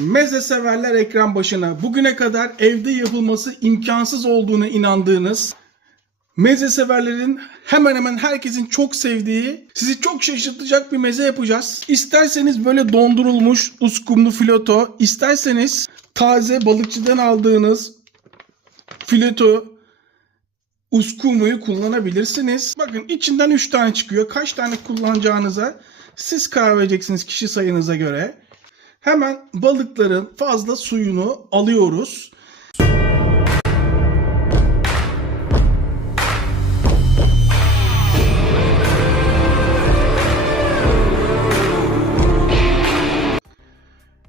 Meze severler ekran başına. Bugüne kadar evde yapılması imkansız olduğuna inandığınız, meze severlerin hemen hemen herkesin çok sevdiği, sizi çok şaşırtacak bir meze yapacağız. İsterseniz böyle dondurulmuş uskumru fileto, isterseniz taze balıkçıdan aldığınız fileto uskumruyu kullanabilirsiniz. Bakın içinden 3 tane çıkıyor. Kaç tane kullanacağınıza siz karar vereceksiniz kişi sayınıza göre. Hemen balıkların fazla suyunu alıyoruz.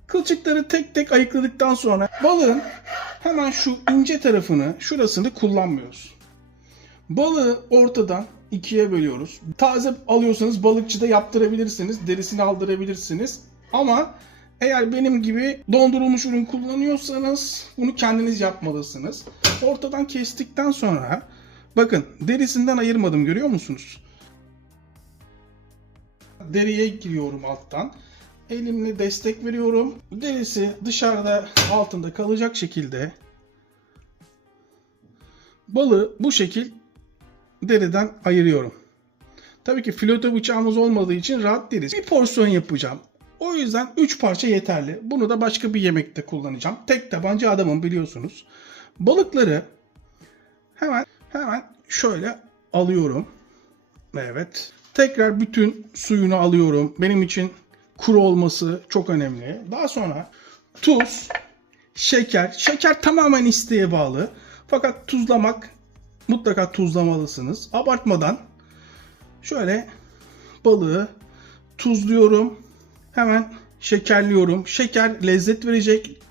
Kılçıkları tek tek ayıkladıktan sonra balığın hemen şu ince tarafını, şurasını kullanmıyoruz. Balığı ortadan ikiye bölüyoruz. Taze alıyorsanız balıkçıda yaptırabilirsiniz, derisini aldırabilirsiniz. Ama eğer benim gibi dondurulmuş ürün kullanıyorsanız bunu kendiniz yapmalısınız. Ortadan kestikten sonra bakın derisinden ayırmadım, görüyor musunuz? Deriye giriyorum alttan. Elimle destek veriyorum. Derisi dışarıda altında kalacak şekilde balığı bu şekil deriden ayırıyorum. Tabii ki fileto bıçağımız olmadığı için rahat değiliz. Bir porsiyon yapacağım. O yüzden 3 parça yeterli. Bunu da başka bir yemekte kullanacağım. Tek tabanca adamım biliyorsunuz. Balıkları hemen şöyle alıyorum. Evet. Tekrar bütün suyunu alıyorum. Benim için kuru olması çok önemli. Daha sonra tuz, şeker. Şeker tamamen isteğe bağlı. Fakat tuzlamak mutlaka tuzlamalısınız. Abartmadan şöyle balığı tuzluyorum. Hemen şekerliyorum. Şeker lezzet verecek.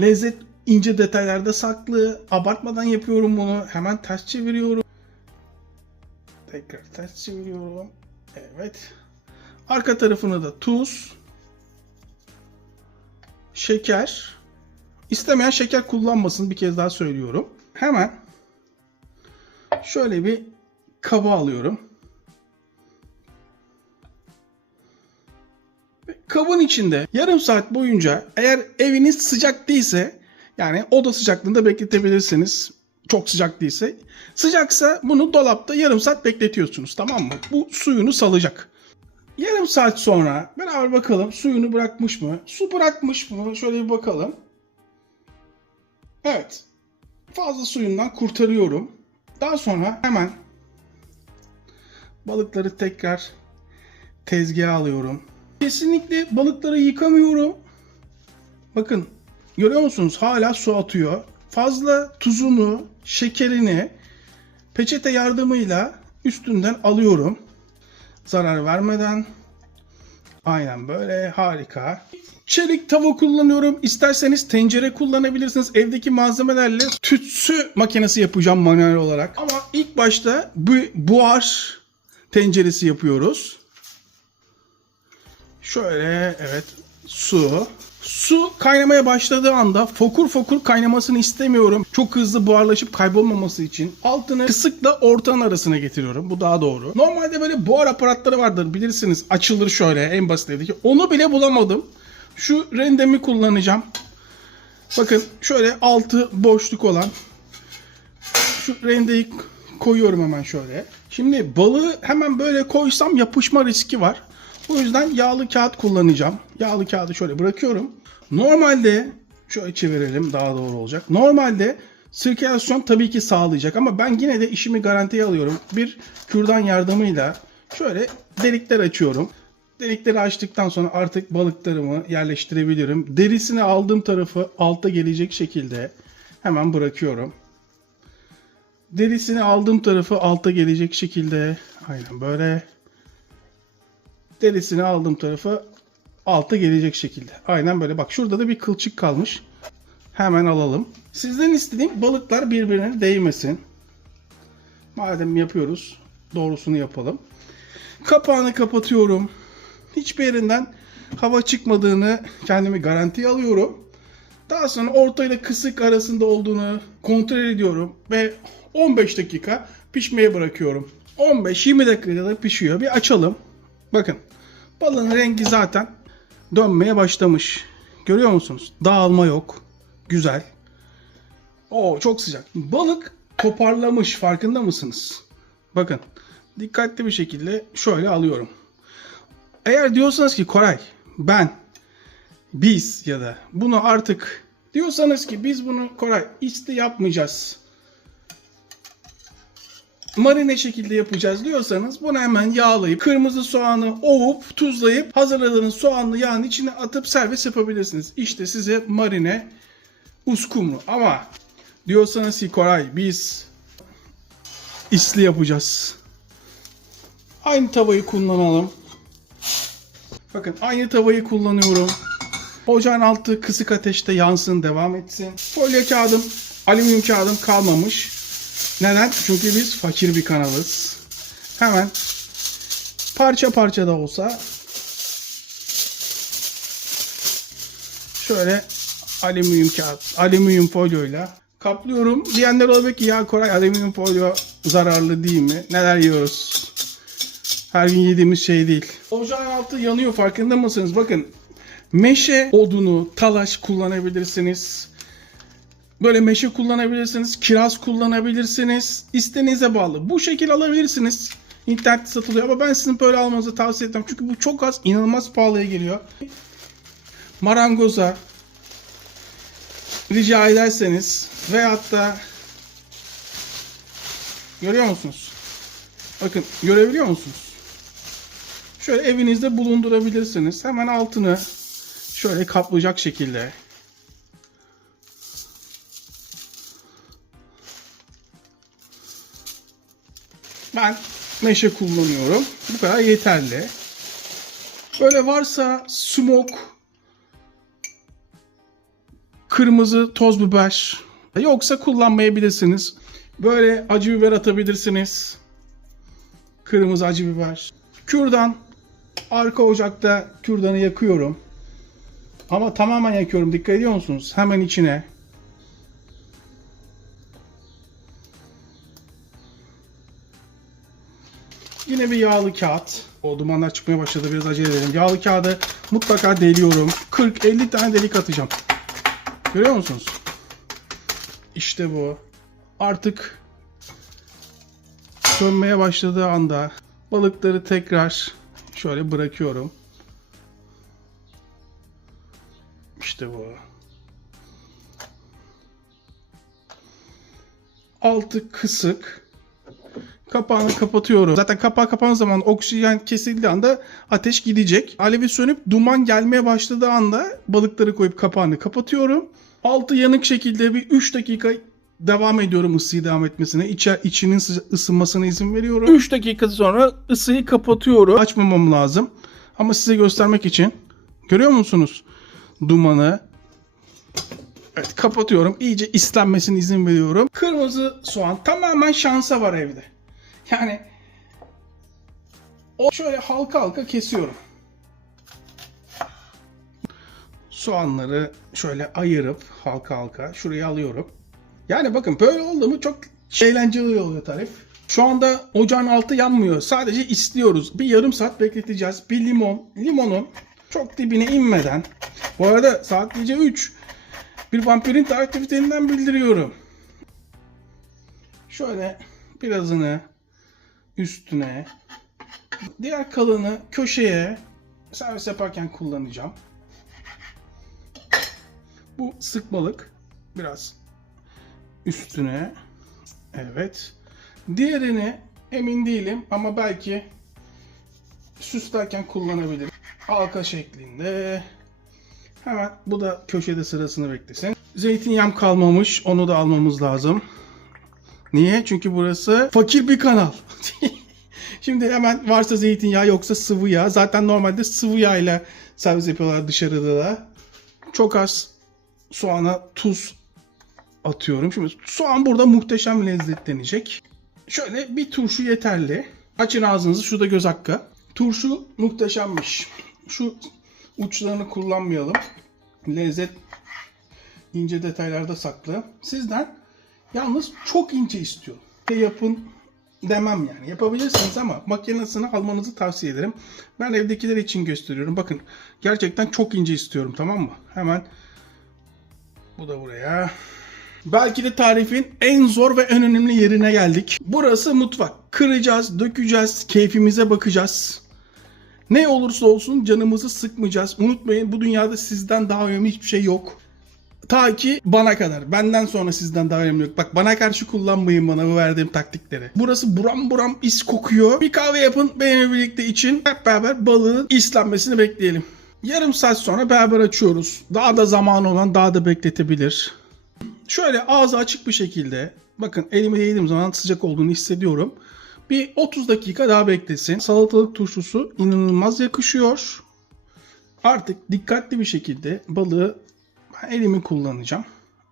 Lezzet ince detaylarda saklı. Abartmadan yapıyorum bunu. Hemen ters çeviriyorum. Tekrar ters çeviriyorum. Evet. Arka tarafını da tuz, şeker. İstemeyen şeker kullanmasın, bir kez daha söylüyorum. Hemen şöyle bir kaba alıyorum. Kabın içinde yarım saat boyunca, eğer eviniz sıcak değilse, yani oda sıcaklığında bekletebilirsiniz. Çok sıcak değilse. Sıcaksa bunu dolapta yarım saat bekletiyorsunuz, tamam mı? Bu suyunu salacak. Yarım saat sonra beraber bakalım suyunu bırakmış mı? Su bırakmış mı? Şöyle bir bakalım. Evet. Fazla suyundan kurtarıyorum. Daha sonra hemen balıkları tekrar tezgaha alıyorum. Kesinlikle balıkları yıkamıyorum. Bakın görüyor musunuz? Hala su atıyor. Fazla tuzunu, şekerini peçete yardımıyla üstünden alıyorum. Zarar vermeden. Aynen böyle, harika. Çelik tava kullanıyorum. İsterseniz tencere kullanabilirsiniz. Evdeki malzemelerle tütsü makinesi yapacağım manuel olarak. Ama ilk başta bu buhar tenceresi yapıyoruz. Şöyle, evet, su. Su kaynamaya başladığı anda fokur fokur kaynamasını istemiyorum. Çok hızlı buharlaşıp kaybolmaması için altını kısıkla ortanın arasına getiriyorum. Bu daha doğru. Normalde böyle buhar aparatları vardır bilirsiniz. Açılır şöyle en basitindeki. Onu bile bulamadım. Şu rendemi kullanacağım. Bakın şöyle altı boşluk olan şu rendeyi koyuyorum hemen şöyle. Şimdi balığı hemen böyle koysam yapışma riski var. O yüzden yağlı kağıt kullanacağım. Yağlı kağıdı şöyle bırakıyorum. Normalde şöyle çevirelim, daha doğru olacak. Normalde sirkülasyon tabii ki sağlayacak ama ben yine de işimi garantiye alıyorum. Bir kürdan yardımıyla şöyle delikler açıyorum. Delikleri açtıktan sonra artık balıklarımı yerleştirebilirim. Derisini aldığım tarafı alta gelecek şekilde hemen bırakıyorum. Derisini aldığım tarafı alta gelecek şekilde, aynen böyle. Derisini aldığım tarafı alta gelecek şekilde. Aynen böyle. Bak şurada da bir kılçık kalmış. Hemen alalım. Sizden istediğim balıklar birbirine değmesin. Madem yapıyoruz, doğrusunu yapalım. Kapağını kapatıyorum. Hiçbir yerinden hava çıkmadığını kendimi garantiye alıyorum. Daha sonra orta ile kısık arasında olduğunu kontrol ediyorum ve 15 dakika pişmeye bırakıyorum. 15-20 dakikada pişiyor. Bir açalım. Bakın balığın rengi zaten dönmeye başlamış. Görüyor musunuz? Dağılma yok. Güzel. Oo, çok sıcak. Balık toparlamış, farkında mısınız? Bakın, dikkatli bir şekilde şöyle alıyorum. Eğer diyorsanız ki Koray, biz ya da bunu artık diyorsanız ki biz bunu Koray isti yapmayacağız, marine şekilde yapacağız diyorsanız bunu hemen yağlayıp kırmızı soğanı ovup tuzlayıp hazırladığınız soğanlı yağın içine atıp servis yapabilirsiniz. İşte size marine uskumru. Ama diyorsanız ki Koray biz isli yapacağız, aynı tavayı kullanalım. Bakın, aynı tavayı kullanıyorum. Ocağın altı kısık ateşte yansın, devam etsin. Folyo kağıdım, alüminyum kağıdım kalmamış. Neden? Çünkü biz fakir bir kanalız. Hemen parça parça da olsa şöyle alüminyum kağıt, alüminyum folyoyla kaplıyorum. Diyenler olabilir ki ya Koray, alüminyum folyo zararlı değil mi? Neler yiyoruz? Her gün yediğimiz şey değil. Ocağın altı yanıyor, farkında mısınız? Bakın, meşe odunu, talaş kullanabilirsiniz. Böyle meşe kullanabilirsiniz. Kiraz kullanabilirsiniz. İsteğinize bağlı. Bu şekil alabilirsiniz. İnternette satılıyor ama ben sizin böyle almanızı tavsiye etmem. Çünkü bu çok az, inanılmaz pahalıya geliyor. Marangoza rica ederseniz veyahut da görüyor musunuz? Bakın, görebiliyor musunuz? Şöyle evinizde bulundurabilirsiniz. Hemen altını şöyle kaplayacak şekilde. Ben meşe kullanıyorum. Bu kadar yeterli. Böyle varsa smoke, kırmızı toz biber, yoksa kullanmayabilirsiniz. Böyle acı biber atabilirsiniz. Kırmızı acı biber. Kürdan. Arka ocakta kürdanı yakıyorum. Ama tamamen yakıyorum. Dikkat ediyor musunuz? Hemen içine. Yine bir yağlı kağıt. O dumanlar çıkmaya başladı. Biraz acele edelim. Yağlı kağıdı mutlaka deliyorum. 40-50 tane delik atacağım. Görüyor musunuz? İşte bu. Artık sönmeye başladığı anda balıkları tekrar şöyle bırakıyorum. İşte bu. Altı kısık. Kapağını kapatıyorum. Zaten kapağı kapandığı zaman oksijen kesildiği anda ateş gidecek. Alevi sönüp duman gelmeye başladığı anda balıkları koyup kapağını kapatıyorum. Altı yanık şekilde bir 3 dakika devam ediyorum ısıyı devam etmesine. İçinin ısınmasına izin veriyorum. 3 dakika sonra ısıyı kapatıyorum. Açmamam lazım. Ama size göstermek için. Görüyor musunuz? Dumanı. Evet, kapatıyorum. İyice islenmesine izin veriyorum. Kırmızı soğan tamamen şansa var evde. Yani o şöyle halka halka kesiyorum. Soğanları şöyle ayırıp halka halka şuraya alıyorum. Yani bakın, böyle oldu mu çok eğlenceli oluyor tarif. Şu anda ocağın altı yanmıyor. Sadece istiyoruz. Bir yarım saat bekleteceğiz. Bir limonu çok dibine inmeden. Bu arada saat gece 3. Bir vampirin aktivitesinden bildiriyorum. Şöyle birazını üstüne, diğer kalanı köşeye servis yaparken kullanacağım. Bu sıkmalık biraz üstüne. Evet. Diğerini emin değilim ama belki süslerken kullanabilirim. Halka şeklinde. Hemen bu da köşede sırasını beklesin. Zeytinyağım kalmamış. Onu da almamız lazım. Niye? Çünkü burası fakir bir kanal. Şimdi hemen varsa zeytinyağı yoksa sıvı yağ. Zaten normalde sıvı yağ ile servis yapıyorlar dışarıda da. Çok az soğana tuz atıyorum. Şimdi soğan burada muhteşem lezzetlenecek. Şöyle bir turşu yeterli. Açın ağzınızı, şurada göz hakkı. Turşu muhteşemmiş. Şu uçlarını kullanmayalım. Lezzet ince detaylarda saklı. Sizden yalnız çok ince istiyorum. Yapın, demem yani. Yapabilirsiniz ama makinesini almanızı tavsiye ederim. Ben evdekiler için gösteriyorum. Bakın gerçekten çok ince istiyorum, tamam mı? Hemen bu da buraya. Belki de tarifin en zor ve en önemli yerine geldik. Burası mutfak. Kıracağız, dökeceğiz, keyfimize bakacağız. Ne olursa olsun canımızı sıkmayacağız. Unutmayın, bu dünyada sizden daha önemli hiçbir şey yok. Ta ki bana kadar. Benden sonra sizden daha önemli yok. Bak, bana karşı kullanmayın bana bu verdiğim taktikleri. Burası buram buram is kokuyor. Bir kahve yapın, benimle birlikte için. Hep beraber balığın islenmesini bekleyelim. Yarım saat sonra beraber açıyoruz. Daha da zamanı olan daha da bekletebilir. Şöyle ağzı açık bir şekilde, bakın elime değdiğim zaman sıcak olduğunu hissediyorum. Bir 30 dakika daha beklesin. Salatalık turşusu inanılmaz yakışıyor. Artık dikkatli bir şekilde balığı ben elimi kullanacağım.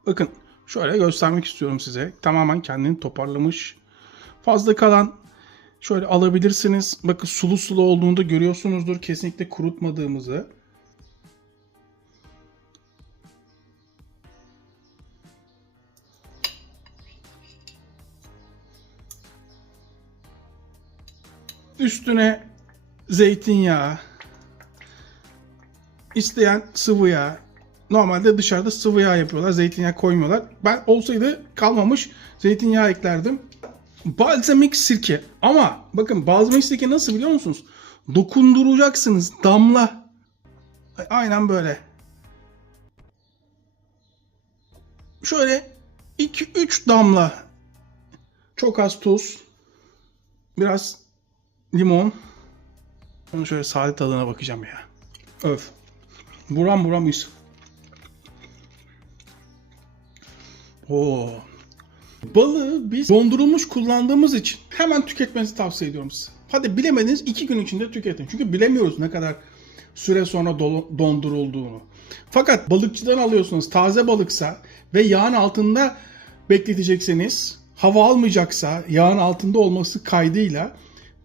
Bakın şöyle göstermek istiyorum size. Tamamen kendini toparlamış. Fazla kalan şöyle alabilirsiniz. Bakın sulu sulu olduğunu da görüyorsunuzdur. Kesinlikle kurutmadığımızı. Üstüne zeytinyağı, isteyen sıvı yağ. Normalde dışarıda sıvı yağ yapıyorlar, zeytinyağı koymuyorlar. Ben olsaydı kalmamış zeytinyağı eklerdim. Balzamik sirke. Ama bakın balzamik sirke nasıl biliyor musunuz? Dokunduracaksınız, damla. Aynen böyle. Şöyle 2-3 damla. Çok az tuz. Biraz limon. Onu şöyle sade tadına bakacağım ya. Öf. Buram buram mis. Oo. Balığı biz dondurulmuş kullandığımız için hemen tüketmenizi tavsiye ediyorum size. Hadi bilemediniz 2 gün içinde tüketin. Çünkü bilemiyoruz ne kadar süre sonra dondurulduğunu. Fakat balıkçıdan alıyorsunuz, taze balıksa ve yağın altında bekletecekseniz, hava almayacaksa, yağın altında olması kaydıyla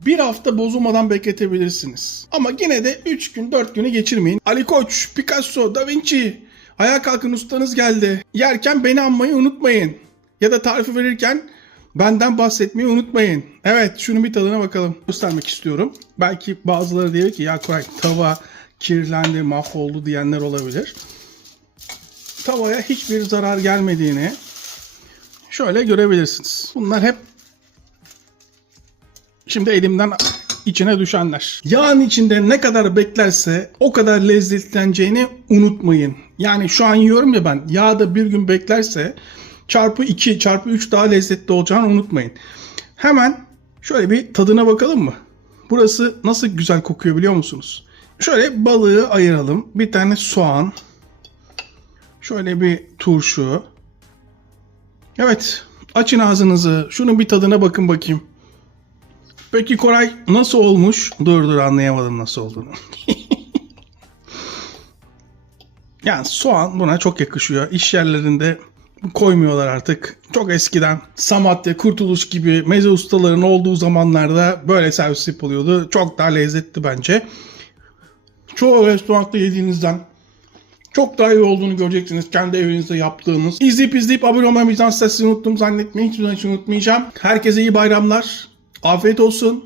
bir hafta bozulmadan bekletebilirsiniz. Ama yine de 3 gün 4 günü geçirmeyin. Ali Koç, Picasso, Da Vinci, ayağa kalkın ustanız geldi. Yerken beni anmayı unutmayın. Ya da tarifi verirken benden bahsetmeyi unutmayın. Evet, şunun bir tadına bakalım. Göstermek istiyorum. Belki bazıları diyor ki ya Koray, tava kirlendi, mahvoldu diyenler olabilir. Tavaya hiçbir zarar gelmediğini şöyle görebilirsiniz. Bunlar hep şimdi elimden içine düşenler. Yağın içinde ne kadar beklerse o kadar lezzetleneceğini unutmayın. Yani şu an yiyorum ya ben. Yağda bir gün beklerse çarpı 2, çarpı 3 daha lezzetli olacağını unutmayın. Hemen şöyle bir tadına bakalım mı? Burası nasıl güzel kokuyor biliyor musunuz? Şöyle balığı ayıralım. Bir tane soğan. Şöyle bir turşu. Evet. Açın ağzınızı. Şunun bir tadına bakın bakayım. Peki Koray nasıl olmuş? Dur anlayamadım nasıl olduğunu. Yani soğan buna çok yakışıyor. İş yerlerinde koymuyorlar artık. Çok eskiden Samatya, Kurtuluş gibi meze ustalarının olduğu zamanlarda böyle servis yapılıyordu. Çok daha lezzetli bence. Çoğu restoranda yediğinizden çok daha iyi olduğunu göreceksiniz. Kendi evinizde yaptığınız. İzleyip abone olmayı, bizden sesini unuttum zannetmeyin. Hiçbir zaman unutmayacağım. Herkese iyi bayramlar. Afiyet olsun.